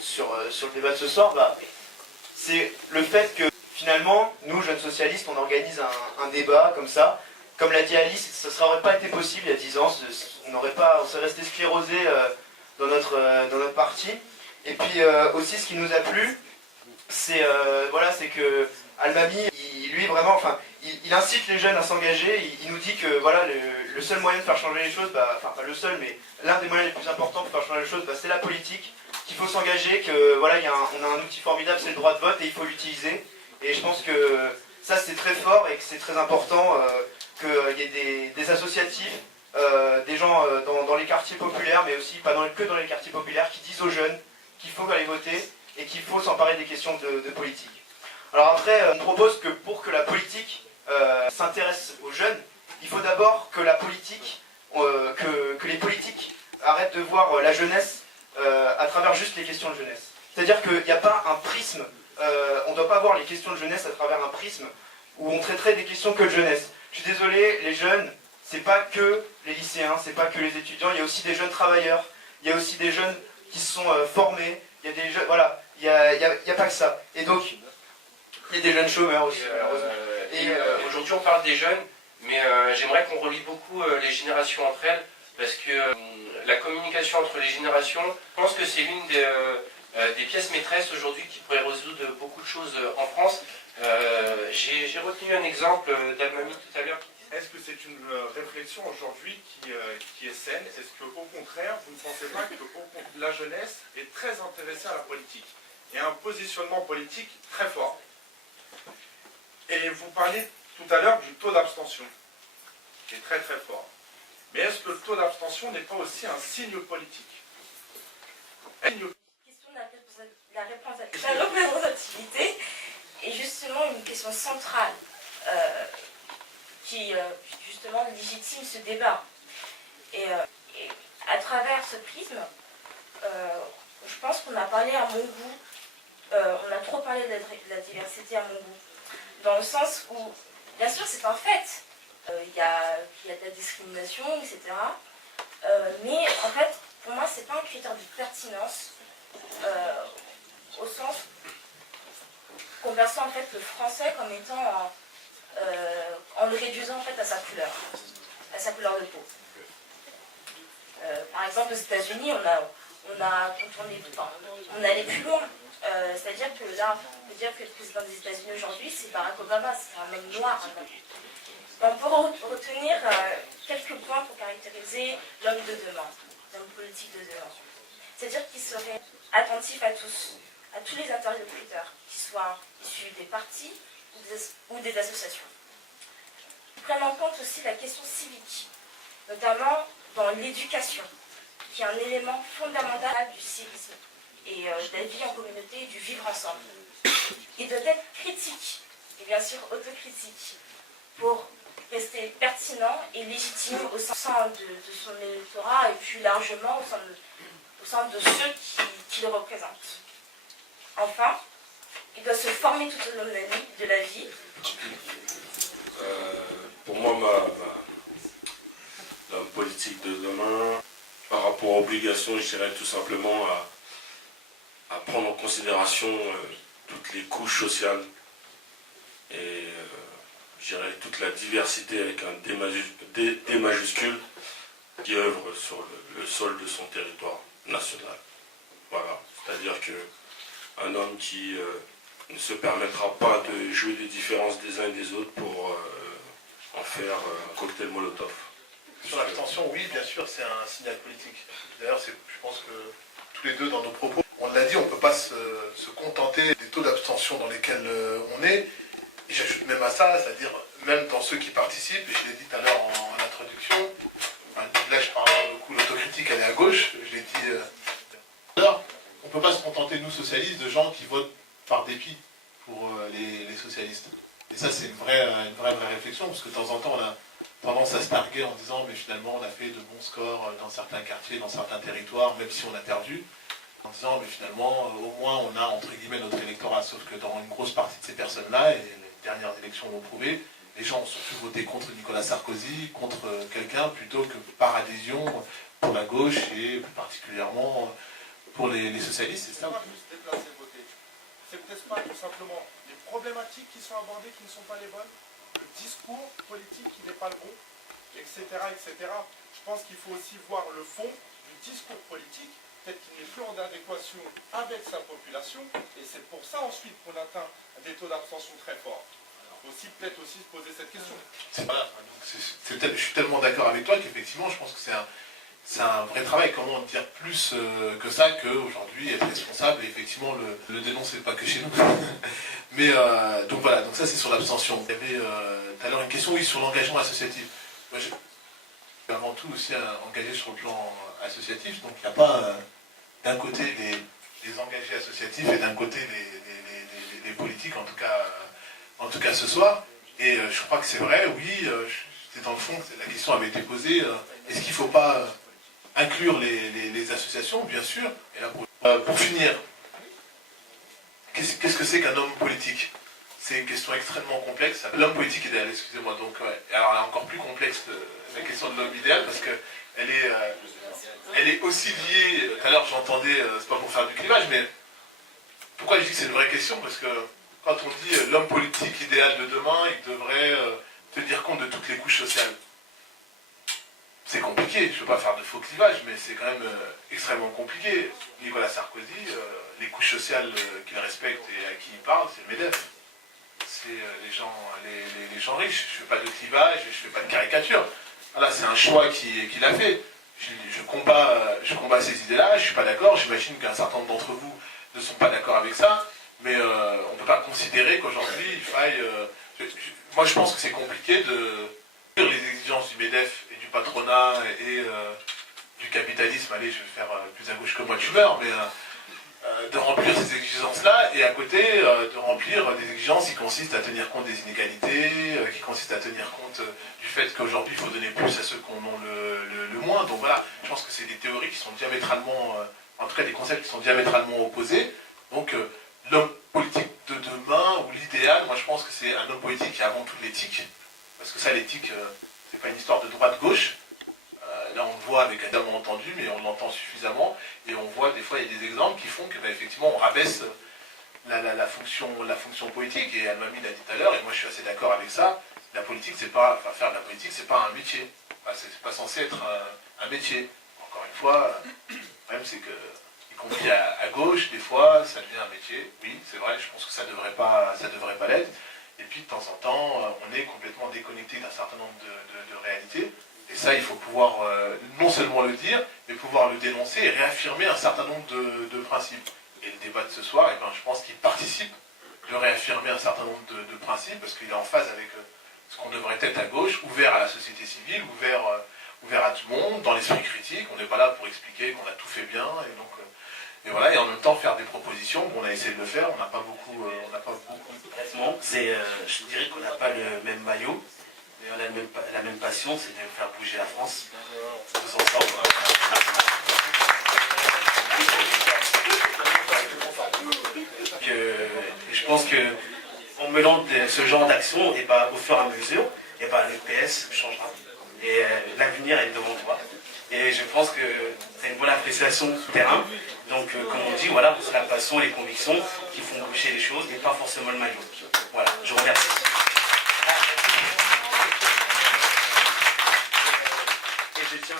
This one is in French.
sur le débat de ce soir, c'est le fait que finalement, nous, jeunes socialistes, on organise un débat comme ça. Comme l'a dit Alice, ça n'aurait pas été possible il y a 10 ans, on serait resté sclérosé dans notre parti. Et puis aussi, ce qui nous a plu, c'est que Almami, lui vraiment, enfin, il incite les jeunes à s'engager. Il nous dit que voilà, le seul moyen de faire changer les choses, enfin pas le seul, mais l'un des moyens les plus importants pour faire changer les choses, c'est la politique. Qu'il faut s'engager, que voilà, on a un outil formidable, c'est le droit de vote, et il faut l'utiliser. Et je pense que ça c'est très fort et que c'est très important qu'il y ait des associatifs, des gens dans les quartiers populaires, mais aussi pas que dans les quartiers populaires, qui disent aux jeunes qu'il faut aller voter et qu'il faut s'emparer des questions de politique. Alors après, on propose que pour que la politique s'intéresse aux jeunes, il faut d'abord que la politique, que les politiques arrêtent de voir la jeunesse à travers juste les questions de jeunesse. C'est-à-dire qu'il n'y a pas un prisme, on ne doit pas voir les questions de jeunesse à travers un prisme où on traiterait des questions que de jeunesse. Je suis désolé, les jeunes, c'est pas que les lycéens, c'est pas que les étudiants, il y a aussi des jeunes travailleurs, il y a aussi des jeunes qui se sont formés, il y a des jeunes, voilà, il y a pas que ça. Et donc, il y a des jeunes chômeurs aussi. Aujourd'hui, on parle des jeunes, mais j'aimerais qu'on relie beaucoup les générations entre elles, parce que la communication entre les générations, je pense que c'est l'une des pièces maîtresses aujourd'hui qui pourrait résoudre beaucoup de choses en France. J'ai retenu un exemple d'Almami tout à l'heure. Est-ce que c'est une réflexion aujourd'hui qui est saine? Est-ce qu'au contraire, vous ne pensez pas que la jeunesse est très intéressée à la politique et a un positionnement politique très fort? Et vous parliez tout à l'heure du taux d'abstention, qui est très très fort. Mais est-ce que le taux d'abstention n'est pas aussi un signe politique? La question de la représentativité est justement une question centrale qui justement légitime ce débat. Et à travers ce prisme, je pense qu'on a parlé à mon goût, on a trop parlé de la diversité à mon goût, dans le sens où, bien sûr c'est un fait, il y a de la discrimination, etc. Mais en fait, pour moi, c'est pas un critère de pertinence, au sens qu'on perçoit en fait le français comme étant en le réduisant en fait à sa couleur de peau. Par exemple, aux États-Unis, on allé plus loin. C'est-à-dire que là, on peut dire que le président des États-Unis aujourd'hui, c'est Barack Obama, c'est un homme noir. On peut retenir quelques points pour caractériser l'homme de demain, l'homme politique de demain. C'est-à-dire qu'il serait attentif à tous les interlocuteurs, qu'ils soient issus des partis ou des associations. Ils prennent en compte aussi la question civique, notamment dans l'éducation, qui est un élément fondamental du civisme et de la vie en communauté et du vivre ensemble. Il doit être critique, et bien sûr autocritique, pour rester pertinent et légitime au sein de son électorat et plus largement au sein de ceux qui le représentent. Enfin, il doit se former tout au long de la vie. Pour moi, la politique de demain, par rapport aux obligations, je dirais tout simplement à prendre en considération toutes les couches sociales et je dirais toute la diversité avec un D majuscule qui œuvre sur le sol de son territoire national. Voilà, c'est-à-dire qu'un homme qui ne se permettra pas de jouer des différences des uns et des autres pour en faire un cocktail Molotov. Sur l'abstention, oui, bien sûr, c'est un signal politique. D'ailleurs, je pense que tous les deux, dans nos propos, on l'a dit, on ne peut pas se contenter des taux d'abstention dans lesquels on est. Et j'ajoute même à ça, c'est-à-dire même dans ceux qui participent, et je l'ai dit tout à l'heure en introduction, là je parle beaucoup, l'autocritique elle est à gauche, je l'ai dit alors, on ne peut pas se contenter, nous socialistes, de gens qui votent par dépit pour les socialistes. Et ça c'est une vraie réflexion, parce que de temps en temps on a tendance à se targuer en disant mais finalement on a fait de bons scores dans certains quartiers, dans certains territoires, même si on a perdu, en disant mais finalement au moins on a entre guillemets notre électorat, sauf que dans une grosse partie de ces personnes-là, et les dernières élections l'ont prouvé, les gens ont surtout voté contre Nicolas Sarkozy, contre quelqu'un, plutôt que par adhésion pour la gauche et plus particulièrement pour les socialistes, c'est ça? Pas juste déplacer, voter. C'est peut-être pas tout simplement les problématiques qui sont abordées qui ne sont pas les bonnes, le discours politique qui n'est pas le bon, etc., etc. Je pense qu'il faut aussi voir le fond du discours politique, peut-être qu'il n'est plus en adéquation avec sa population, et c'est pour ça ensuite qu'on atteint des taux d'abstention très forts. Il faut aussi peut-être aussi se poser cette question. Voilà, donc je suis tellement d'accord avec toi qu'effectivement, je pense que c'est un vrai travail. Comment dire plus que ça, qu'aujourd'hui être responsable et effectivement le dénoncer, pas que chez nous. Mais donc voilà, donc ça c'est sur l'abstention. Il y avait tout à l'heure une question, oui, sur l'engagement associatif. Moi, je suis avant tout aussi engagé sur le plan associatif, donc il n'y a pas d'un côté les engagés associatifs et d'un côté les politiques, en tout cas ce soir. Et je crois que c'est vrai, oui, c'est dans le fond, la question avait été posée, est-ce qu'il ne faut pas inclure les associations, bien sûr. Et là, pour finir, qu'est-ce que c'est qu'un homme politique? C'est une question extrêmement complexe. L'homme politique idéal, excusez-moi. Donc, ouais. Alors, elle est encore plus complexe la question de l'homme idéal parce que elle est aussi liée. Tout à l'heure, j'entendais, c'est pas pour faire du clivage, mais pourquoi je dis que c'est une vraie question? Parce que quand on dit l'homme politique idéal de demain, il devrait tenir compte de toutes les couches sociales. C'est compliqué, je ne veux pas faire de faux clivage, mais c'est quand même extrêmement compliqué. Nicolas Sarkozy, les couches sociales qu'il respecte et à qui il parle, c'est le MEDEF. C'est les gens riches. Je ne fais pas de clivage, je ne fais pas de caricature. Voilà, c'est un choix qu'il a fait. Je combats ces idées-là, je ne suis pas d'accord. J'imagine qu'un certain nombre d'entre vous ne sont pas d'accord avec ça, mais on ne peut pas considérer qu'aujourd'hui il faille... moi je pense que c'est compliqué de... les exigences du MEDEF et du patronat et du capitalisme, allez, je vais faire plus à gauche que moi tu meurs, mais de remplir ces exigences-là et à côté de remplir des exigences qui consistent à tenir compte des inégalités, qui consistent à tenir compte du fait qu'aujourd'hui il faut donner plus à ceux qui en ont le moins. Donc voilà, je pense que c'est des théories qui sont diamétralement, en tout cas des concepts qui sont diamétralement opposés. Donc l'homme politique de demain ou l'idéal, moi je pense que c'est un homme politique qui a avant tout l'éthique. Parce que ça, l'éthique, c'est pas une histoire de droite-gauche. Là, on le voit avec Adam entendu, mais on l'entend suffisamment. Et on voit, des fois, il y a des exemples qui font que, effectivement, on rabaisse la fonction politique. Et Almami l'a dit tout à l'heure, et moi je suis assez d'accord avec ça. La politique, c'est pas, enfin, faire de la politique, c'est pas un métier. Enfin, c'est pas censé être un métier. Encore une fois, le problème, c'est que, y compris à gauche, des fois, ça devient un métier. Oui, c'est vrai, je pense que ça devrait pas l'être. Et puis de temps en temps, on est complètement déconnecté d'un certain nombre de réalités. Et ça, il faut pouvoir non seulement le dire, mais pouvoir le dénoncer et réaffirmer un certain nombre de principes. Et le débat de ce soir, je pense qu'il participe de réaffirmer un certain nombre de principes, parce qu'il est en phase avec ce qu'on devrait être à gauche, ouvert à la société civile, ouvert à tout le monde, dans l'esprit critique. On n'est pas là pour expliquer qu'on a tout fait bien. Et voilà, et en même temps faire des propositions, on a essayé de le faire, on n'a pas beaucoup. Honnêtement, je dirais qu'on n'a pas le même maillot, mais on a la même passion, c'est de faire bouger la France, tous ensemble. Je pense qu'en mêlant ce genre d'action, et au fur et à mesure, le PS changera. Et l'avenir est devant toi. Et je pense que c'est une bonne appréciation du terrain. Donc, comme on dit, voilà, c'est la passion et les convictions qui font bouger les choses, et pas forcément le maillot. Voilà, je vous remercie. Et je tiens